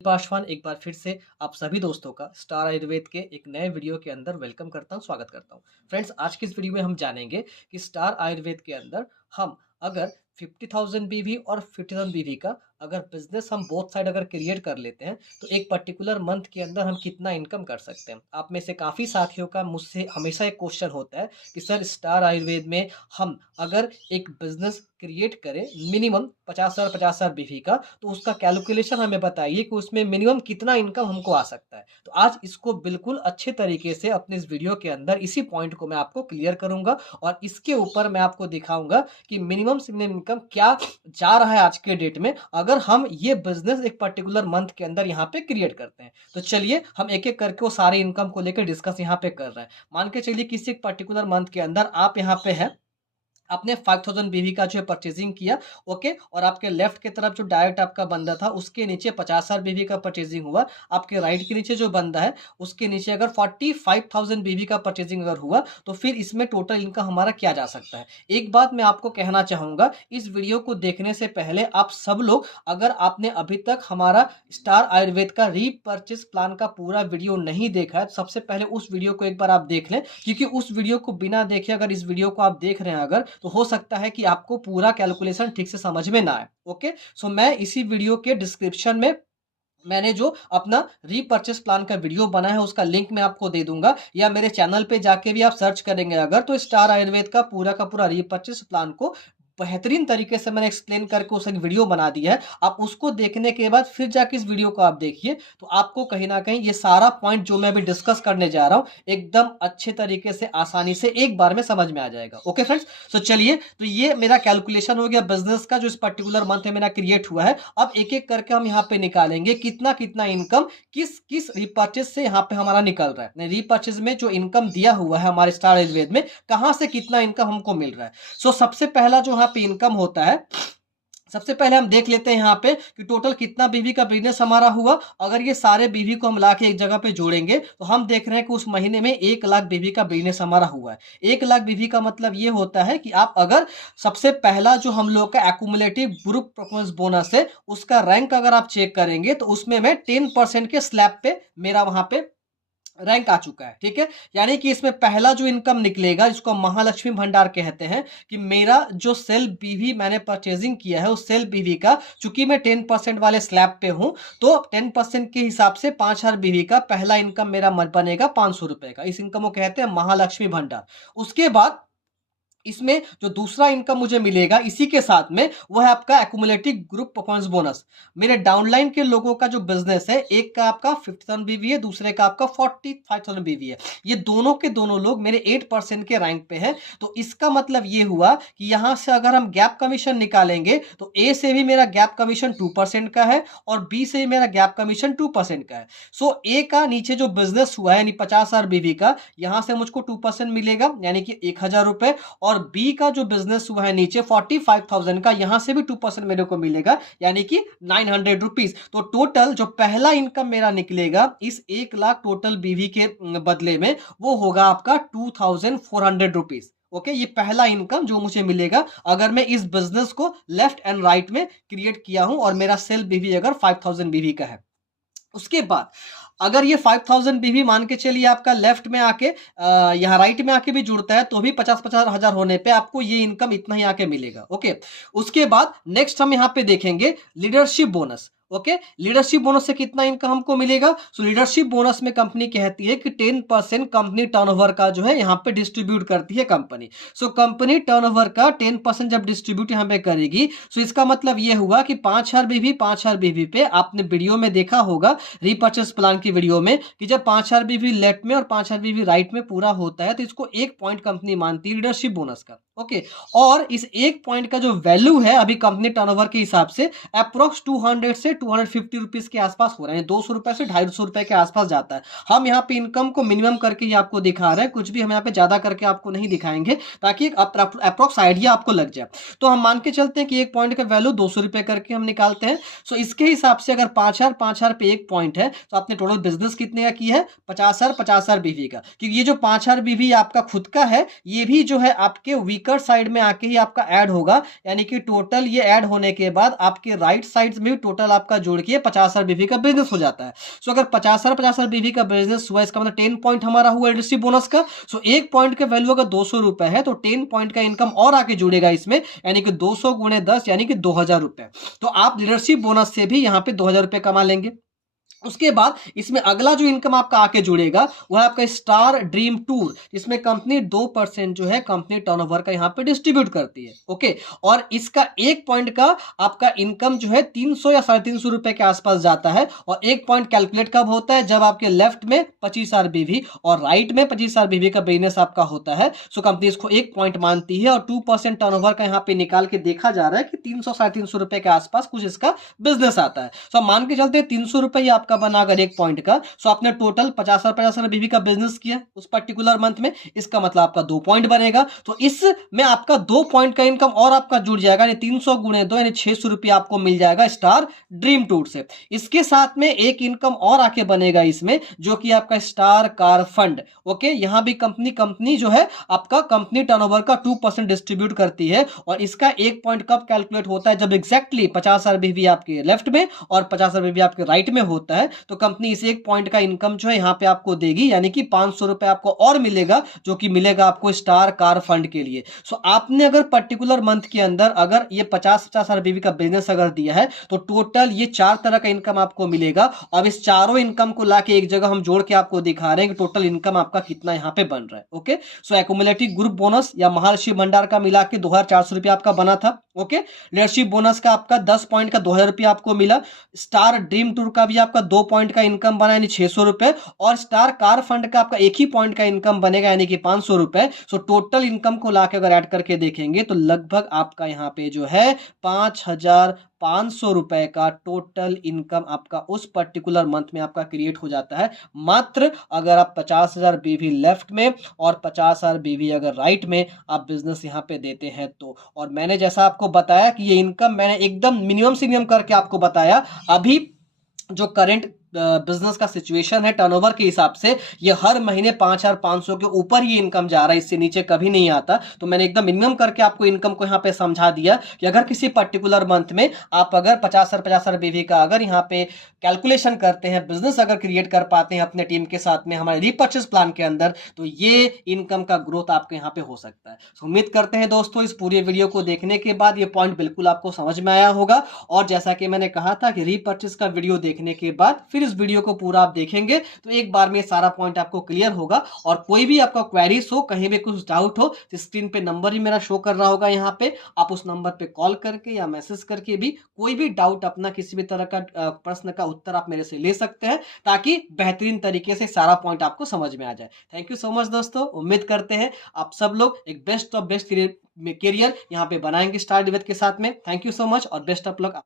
पासवान एक बार फिर से आप सभी दोस्तों का स्टार आयुर्वेद के एक नए वीडियो के अंदर वेलकम करता हूं, स्वागत करता हूं। फ्रेंड्स, आज की इस वीडियो में हम जानेंगे कि स्टार आयुर्वेद के अंदर हम अगर 50,000 बीवी और 50,000 बीवी का अगर बिजनेस हम बोथ साइड अगर क्रिएट कर लेते हैं तो एक पर्टिकुलर मंथ के अंदर हम कितना इनकम कर सकते हैं। आप में से काफ़ी साथियों का मुझसे हमेशा एक क्वेश्चन होता है कि सर, स्टार आयुर्वेद में हम अगर एक बिजनेस क्रिएट करें मिनिमम 50,000 बीवी का, तो उसका कैलकुलेशन हमें बताइए कि उसमें मिनिमम कितना इनकम हमको आ सकता है। तो आज इसको बिल्कुल अच्छे तरीके से अपने इस वीडियो के अंदर इसी पॉइंट को मैं आपको क्लियर करूँगा और इसके ऊपर मैं आपको दिखाऊँगा कि मिनिमम से मिनिमम इनकम क्या जा रहा है आज के डेट में, अगर हम ये बिज़नेस एक पर्टिकुलर मंथ के अंदर यहाँ पे क्रिएट करते हैं। तो चलिए हम एक-एक करके वो सारे इनकम को लेकर डिस्कस यहाँ पे कर रहे हैं। मान के चलिए किसी एक पर्टिकुलर मंथ के अंदर आप यहाँ पे हैं, आपने 5000 बीवी का जो है परचेजिंग किया, ओके, और आपके लेफ्ट की तरफ जो डायरेक्ट आपका बंदा था उसके नीचे 50,000 बीवी का परचेजिंग हुआ। आपके राइट के नीचे जो बंदा है उसके नीचे अगर 45,000 बीवी का परचेजिंग अगर हुआ, तो फिर इसमें टोटल इनकम हमारा क्या जा सकता है। एक बात मैं आपको कहना चाहूँगा, इस वीडियो को देखने से पहले आप सब लोग, अगर आपने अभी तक हमारा स्टार आयुर्वेद का रीपर्चेज़ प्लान का पूरा वीडियो नहीं देखा है, तो सबसे पहले उस वीडियो को एक बार आप देख लें, क्योंकि उस वीडियो को बिना देखे अगर इस वीडियो को आप देख रहे हैं अगर, तो हो सकता है कि आपको पूरा कैलकुलेशन ठीक से समझ में ना आए। ओके, सो मैं इसी वीडियो के डिस्क्रिप्शन में मैंने जो अपना रीपर्चेस प्लान का वीडियो बना है उसका लिंक मैं आपको दे दूंगा, या मेरे चैनल पे जाके भी आप सर्च करेंगे अगर, तो स्टार आयुर्वेद का पूरा रीपर्चेस प्लान को बेहतरीन तरीके से मैंने एक्सप्लेन करके उस एक वीडियो बना दिया है। आप उसको देखने के बाद फिर जाके इस वीडियो को आप देखिए, तो आपको कहीं ना कहीं ये सारा पॉइंट जो मैं अभी डिस्कस करने जा रहा हूँ एकदम अच्छे तरीके से आसानी से एक बार में समझ में आ जाएगा। ओके फ्रेंड्स, तो चलिए, तो ये मेरा कैलकुलेशन हो गया बिजनेस का जो इस पर्टिकुलर मंथ में मेरा क्रिएट हुआ है। अब एक एक करके हम यहाँ पे निकालेंगे कितना कितना इनकम किस किस रीपर्चेज से यहाँ पे हमारा निकल रहा है। रीपर्चेज में जो इनकम दिया हुआ है हमारे स्टार आयुर्वेद में, कहां से कितना इनकम हमको मिल रहा है। सो सबसे पहला जो यहाँ पे इनकम होता है, सबसे पहले हम देख लेते हैं यहाँ पे कि टोटल कितना बीवी का बिजनेस हमारा हुआ। अगर ये सारे बीवी को हम ला के एक जगह पे जोड़ेंगे तो हम देख रहे हैं कि उस महीने में 1,00,000 बीवी का बिजनेस हमारा हुआ है। 1,00,000 बीवी का मतलब ये होता है कि आप अगर सबसे पहला जो हम लोग का एक्यूमुलेटिव ग्रुप परफॉर्मेंस बोनस है उसका रैंक अगर आप चेक करेंगे तो उसमें मैं 10% के स्लैब पे मेरा वहां पे रैंक आ चुका है। ठीक है, यानी कि इसमें पहला जो इनकम निकलेगा जिसको महालक्ष्मी भंडार कहते हैं, कि मेरा जो सेल बीवी मैंने परचेजिंग किया है उस सेल बीवी का, चूंकि मैं 10% वाले स्लैब पे हूं, तो 10% के हिसाब से 5,000 बीवी का पहला इनकम मेरा बनेगा 500 रुपए का। इस इनकम को कहते हैं महालक्ष्मी भंडार। उसके बाद इसमें जो दूसरा इनकम मुझे मिलेगा इसी के साथ में, वो है आपका एक्यूमुलेटिव ग्रुप परफॉर्मेंस बोनस। मेरे डाउनलाइन के लोगों का जो बिजनेस है, एक का आपका 50,000 बीवी है, दूसरे का आपका 45,000 बीवी है। ये दोनों के दोनों लोग मेरे 8% के रैंक पे हैं। तो इसका मतलब ये हुआ कि यहां से अगर हम गैप कमीशन निकालेंगे तो ए से भी मेरा गैप कमीशन 2% का है और बी से भी मेरा गैप कमीशन 2% का है। सो ए का नीचे जो बिजनेस हुआ है यानी 50,000 बीवी का, यहां से मुझको 2% मिलेगा यानी कि 1,000 रुपए, और बी का जो बिजनेस हुआ है नीचे 45,000 का, यहां से भी 2% मेरे को मिलेगा यानी कि 900 रुपीज। तो टोटल जो पहला इनकम मेरा निकलेगा इस 1,00,000 टोटल बीवी के बदले में, वो होगा आपका 2,400 रुपीज। ओके, ये पहला इनकम जो मुझे मिलेगा अगर मैं इस बिजनेस को लेफ्ट एंड राइट में क्रिएट किया हूं और मेरा सेल बीवी अगर 5,000 बीवी का है। उसके बाद अगर ये 5,000 बीवी मान के चलिए आपका लेफ्ट में आके यहाँ राइट में आके भी जुड़ता है, तो भी 50-50 हजार होने पे आपको ये इनकम इतना ही आके मिलेगा। ओके, उसके बाद नेक्स्ट हम यहाँ पे देखेंगे leadership bonus. Okay, leadership bonus से कितना इनकम हमको मिलेगा। सो लीडरशिप बोनस में कंपनी कहती है कि 10% कंपनी टर्नओवर का जो है यहाँ पे डिस्ट्रीब्यूट करती है कंपनी। सो कंपनी टर्नओवर का 10% जब डिस्ट्रीब्यूट यहाँ पे करेगी, सो इसका मतलब ये हुआ कि 5,000 बीवी पे आपने वीडियो में देखा होगा रीपर्चेस प्लान की वीडियो में, कि जब 5,000 बीवी लेफ्ट में और 5,000 बीवी राइट में पूरा होता है तो इसको 1 पॉइंट कंपनी मानती है लीडरशिप बोनस का। ओके, और इस 1 पॉइंट का जो वैल्यू है अभी कंपनी टर्नओवर के हिसाब से अप्रोक्स 200 से 250 रुपीज के आसपास हो रहा है, 200 रुपए से 250 रुपए के आसपास जाता है। हम यहाँ पे इनकम को मिनिमम करके ही आपको दिखा रहे हैं, कुछ भी हम यहाँ पे ज्यादा करके आपको नहीं दिखाएंगे, ताकि एक अप्रोक्स आइडिया आपको लग जाए। तो हम मान के चलते हैं कि 1 पॉइंट का वैल्यू 200 रुपए करके हम निकालते हैं। सो इसके हिसाब से अगर 5,000 पे 1 पॉइंट है तो आपने टोटल बिजनेस कितने का किया है, 50,000 बीवी का। क्योंकि ये जो 5,000 बीवी आपका खुद का है, ये भी जो है आपके वीकली विकट साइड में आके ही आपका ऐड होगा, यानी कि टोटल ये ऐड होने के बाद आपके राइट साइड में भी टोटल आपका जोड़ के 50,000 बीवी का बिजनेस हो जाता है। सो अगर 50,000 बीवी का बिजनेस हुआ, इसका मतलब 10 पॉइंट हमारा हुआ इंडस्ट्री बोनस का। सो एक पॉइंट के वैल्यू अगर 200 रुपए है तो 10 पॉइंट का इनकम और आके जुड़ेगा इसमें, यानी कि 200 गुणे 10 यानी कि 2,000 रुपए। तो आप लीडरशिप बोनस से भी यहाँ पे 2,000 रुपए कमा लेंगे। उसके बाद इसमें अगला जो इनकम आपका आके जुड़ेगा वह आपका स्टार ड्रीम टूर, जिसमें कंपनी 2% जो है कंपनी टर्नओवर का यहाँ पे डिस्ट्रीब्यूट करती है। ओके, और इसका एक पॉइंट का आपका इनकम जो है 300 या 350 रुपए के आसपास जाता है। और एक पॉइंट कैलकुलेट कब होता है, जब आपके लेफ्ट में 25,000 बीवी और राइट में 25,000 बीवी का बिजनेस आपका होता है। सो कंपनी इसको एक पॉइंट मानती है और 2% टर्नओवर का यहाँ पे निकाल के देखा जा रहा है कि 300 350 रुपए के आसपास कुछ इसका बिजनेस आता है। सो मान के चलते 300 रुपए आपका बना अगर एक पॉइंट का, सो आपने टोटल 50,000 बीवी का बिजनेस किया उस पर्टिकुलर मंथ में, इसका मतलब आपका 2 पॉइंट बनेगा। तो इसमें आपका 2 पॉइंट का इनकम और आपका जुड़ जाएगा, यानी 300 गुणे 2 यानी 600 रुपया आपको मिल जाएगा स्टार ड्रीम टूर से। इसके साथ में एक इनकम और आके बनेगा इसमें, जो कि आपका स्टार कार फंड। ओके, यहां भी कंपनी जो है आपका कंपनी टर्नओवर का 2% डिस्ट्रीब्यूट करती है। और इसका एक पॉइंट कब कैलकुलेट होता है, जब एग्जैक्टली 50,000 बीवी आपके लेफ्ट में और 50,000 बीवी आपके राइट में होता है। तो कंपनी इस एक पॉइंट का इनकम जो है यहां पे आपको देगी, यानी कि 500 रुपए आपको और मिलेगा, जो कि मिलेगा आपको स्टार कार फंड के लिए। सो आपने अगर पर्टिकुलर मंथ के अंदर अगर ये 50,000 बीवी का बिजनेस अगर दिया है तो टोटल ये 4 तरह का इनकम आपको मिलेगा। अब इस चारों इनकम को लाके एक जगह हम जोड़ के आपको दिखा रहे हैं कि टोटल इनकम आपका कितना यहां पे बन रहा है। ओके, सो एक्यूमुलेटिव ग्रुप बोनस या महर्षि भंडार का मिला के 2,400 रुपया आपका बना था। ओके, लीडरशिप बोनस का आपका 10 पॉइंट का 2,000 रुपया आपको मिला। स्टार ड्रीम टूर का भी आपका 2 पॉइंट का इनकम बना, यानी 600 रुपए। और स्टार कार फंड का आपका एक ही पॉइंट का इनकम बनेगा, यानी कि 500 रुपए। सो टोटल इनकम को लाके अगर ऐड करके देखेंगे तो लगभग आपका यहाँ पे जो है 5,500 रुपए का टोटल इनकम आपका उस पर्टिकुलर मंथ में आपका क्रिएट हो जाता है, मात्र अगर आप 50,000 बीवी लेफ्ट में और 50,000 बीवी अगर राइट में आप बिजनेस यहाँ पे देते हैं तो। और मैंने जैसा आपको बताया कि ये इनकम मैंने एकदम मिनिमम से मिनिमम करके आपको बताया। अभी जो करंट बिजनेस का सिचुएशन है टर्नओवर के हिसाब से, ये हर महीने 5,500 के ऊपर ही इनकम जा रहा है, इससे नीचे कभी नहीं आता। तो मैंने एकदम मिनिमम करके आपको इनकम को यहाँ पे समझा दिया कि अगर किसी पर्टिकुलर मंथ में आप अगर 50,000 बीवी का अगर यहाँ पे कैलकुलेशन करते हैं, बिजनेस अगर क्रिएट कर पाते हैं अपने टीम के साथ में हमारे रीपर्चेस प्लान के अंदर, तो ये इनकम का ग्रोथ आपके यहाँ पे हो सकता है। उम्मीद करते हैं दोस्तों इस पूरे वीडियो को देखने के बाद ये पॉइंट बिल्कुल आपको समझ में आया होगा। और जैसा कि मैंने कहा था कि रीपर्चेस का वीडियो देखने के बाद फिर इस वीडियो को पूरा आप देखेंगे तो एक बार में सारा पॉइंट आपको क्लियर होगा। और कोई भी आपका क्वेरीज हो, कहीं भी कुछ डाउट हो, तो स्क्रीन पे नंबर ही मेरा शो कर रहा होगा यहाँ पे, आप उस नंबर पे कॉल करके या मैसेज करके भी कोई भी डाउट अपना किसी भी तरह का प्रश्न का उत्तर आप मेरे से ले सकते हैं, ताकि बेहतरीन तरीके से सारा पॉइंट आपको समझ में आ जाए। थैंक यू सो मच दोस्तों, उम्मीद करते हैं आप सब लोग एक बेस्ट ऑफ बेस्ट करियर यहाँ पे बनाएंगे स्टार आयुर्वेद के साथ में। थैंक यू सो मच और बेस्ट ऑफ लक।